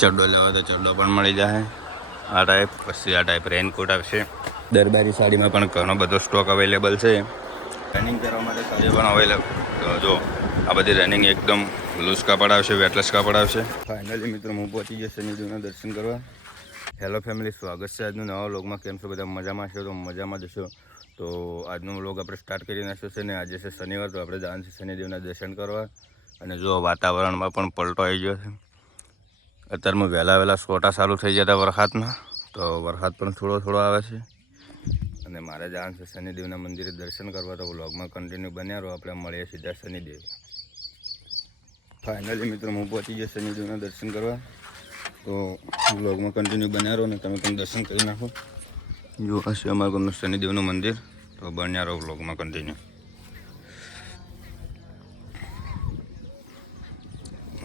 ચડ્ડો લેવો તો ચડ્ડો પણ મળી જાય આ ટાઈપ. પછી આ ટાઈપ રેનકોટ આવશે. દરબારી સાડીમાં પણ ઘણો બધો સ્ટોક અવેલેબલ છે. રનિંગ કરવા માટે સાડી પણ અવેલેબલ. જો આ બધી રનિંગ એકદમ લૂઝ કાપડ આવશે, વેટલેસ કાપડ આવશે. ફાઇનલી મિત્રો હું પહોંચી જશે શનિદેવના દર્શન કરવા. હેલો ફેમિલી, સ્વાગત છે આજનું નવા વ્લોગમાં. કેમ છો બધા? મજામાં છો? તો મજામાં જશો. તો આજનો વ્લોગ આપણે સ્ટાર્ટ કરી નાખ્યો છે ને આજે છે શનિવાર, તો આપણે જવાનું છે શનિદેવના દર્શન કરવા. અને જો વાતાવરણમાં પણ પલટો આવી ગયો છે. અત્યારમાં વહેલા સોટા ચાલુ થઈ જતા વરસાદના, તો વરસાદ પણ થોડો આવે છે. અને મારે જવાનું છે શનિદેવના મંદિરે દર્શન કરવા. તો વ્લોગમાં કન્ટિન્યુ બન્યા રહો, આપણે મળીએ સીધા શનિદેવ. ફાઇનલી મિત્રો હું પહોંચી ગયો શનિદેવના દર્શન કરવા. તો વ્લોગમાં કન્ટિન્યુ બન્યા રહો ને તમે પણ દર્શન કરી નાખો. જો હશે અમારા ગામનું શનિદેવનું મંદિર, તો બન્યા રહો વ્લોગમાં કન્ટિન્યુ.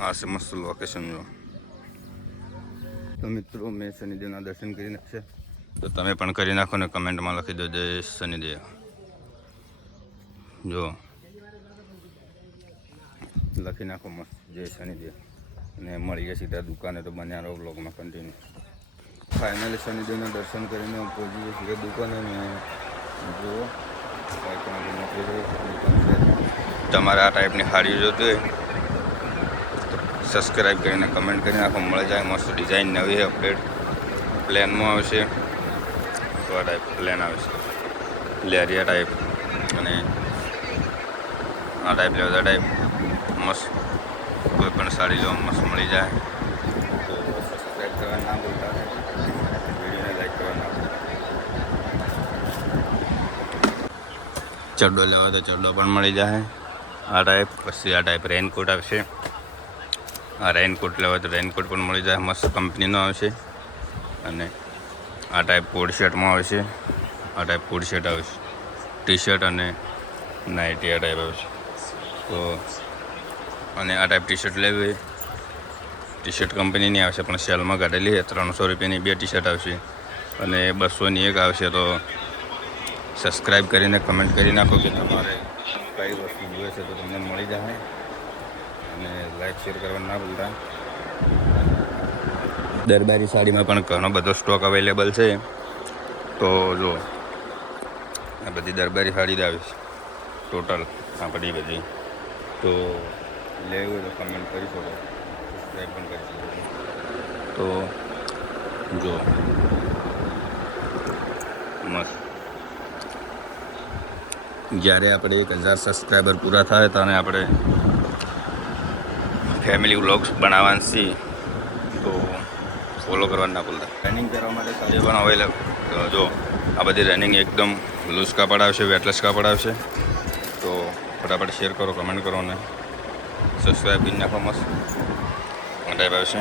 આ છે મસ્ત લોકેશન. જો તો મિત્રો મેં શનિદેવના દર્શન કરી નાખશે, તો તમે પણ કરી નાખો ને કમેન્ટમાં લખી દો જય શનિદેવ. જો લખી નાખો મસ્ત જય શનિદેવ. અને મળીએ સીધા દુકાને, તો બન્યા રહો બ્લોગમાં કન્ટિન્યુ. ફાઇનલી શનિદેવના દર્શન કરીને પહોંચીએ સીધા દુકાને. ને જુઓ તમારે આ ટાઈપની સાડીઓ જોતી હોય સબસ્ક્રાઈબ કરીને કમેન્ટ કરી નાખો, મળી જાય. મસ્ત ડિઝાઇન નવી અપડેટ પ્લેનમાં આવશે. તો આ ટાઈપ પ્લેન આવશે, લેરિયા ટાઈપ. અને આ ટાઈપ લેવા ટાઈપ મસ્ત કોઈ પણ સાડી લો મસ્ત મળી જાય. તો સબસ્ક્રાઈબ કરવા ના ભૂલતા, વિડીયોને લાઈક કરવા ના ભૂલતા. ચડ્ડો લેવો તો ચડ્ડો પણ મળી જાય આ ટાઈપ. પછી આ ટાઈપ રેનકોટ આવશે. આ રેનકોટ લેવા તો રેનકોટ પણ મળી જાય, મસ્ત કંપનીનો આવશે. અને આ ટાઈપ કોડ શર્ટમાં આવશે. આ ટાઈપ કોડ શર્ટ આવશે, ટી શર્ટ અને નાઇટી આ ટાઈપ આવશે. તો અને આ ટાઈપ ટી શર્ટ લેવી હોય, ટી શર્ટ કંપનીની આવશે પણ સેલમાં કાઢેલી છે. 300 રૂપિયાની 2 ટી શર્ટ આવશે અને 200ની એક આવશે. તો સબસ્ક્રાઈબ કરીને કમેન્ટ કરી નાખો કે તમારે કઈ વસ્તુ જોઈએ છે, તો તમને મળી જાય. અને લાઈક શેર કરવા ના ભૂલતા. દરબારી સાડીમાં પણ ઘણો બધો સ્ટોક અવેલેબલ છે. તો જો આ બધી દરબારી સાડી જ આવે છે ટોટલ આપણી બધી. તો લેવું હોય તો કમેન્ટ કરી શકો, સબસ્ક્રાઈબ પણ કરી શકો. તો જો મસ્ત જ્યારે આપણે 1000 સબસ્ક્રાઈબર પૂરા થાય ત્યારે આપણે ફેમિલી વ્લોગ્સ બનાવવાના છીએ. તો ફોલો કરવા ના ભૂલતા. રનિંગ કરવા માટે સાડી પણ અવેલેબલ. તો જો આ બધી રનિંગ એકદમ લૂઝ કાપડ આવશે, વેટલેસ કાપડ આવશે. તો ફટાફટ શેર કરો, કમેન્ટ કરો ને સબસ્ક્રાઈબ કરી નાખો. મસ્ત આ ટાઈપ આવશે.